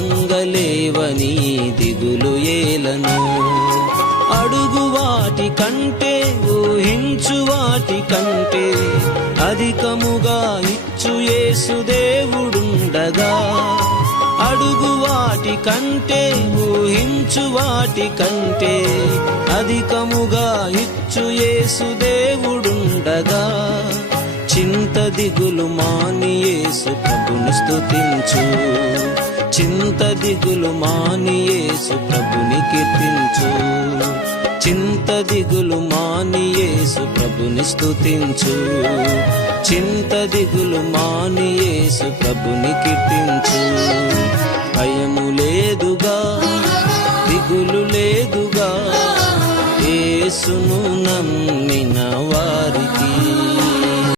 కంగలేవని దిగులు ఏలను. అడుగు వాటి కంటే ఊహించు వాటి కంటే అధికముగా ఇచ్చు యేసు దేవుడుండగా, అడుగు వాటి కంటే ఊహించు వాటి కంటే అధికముగా ఇచ్చు యేసు దేవుడుండగా, చింత దిగులు మాని యేసు ప్రభుని స్తుతించు, చింత దిగులు మాని యేసు ప్రభుని కీర్తించు, చింత దిగులు మాని యేసు ప్రభుని స్తుతించు, చింత దిగులు మాని యేసు ప్రభుని కీర్తించు. భయము లేదుగా, దిగులు లేదుగా, యేసును నమ్మిన వారికి.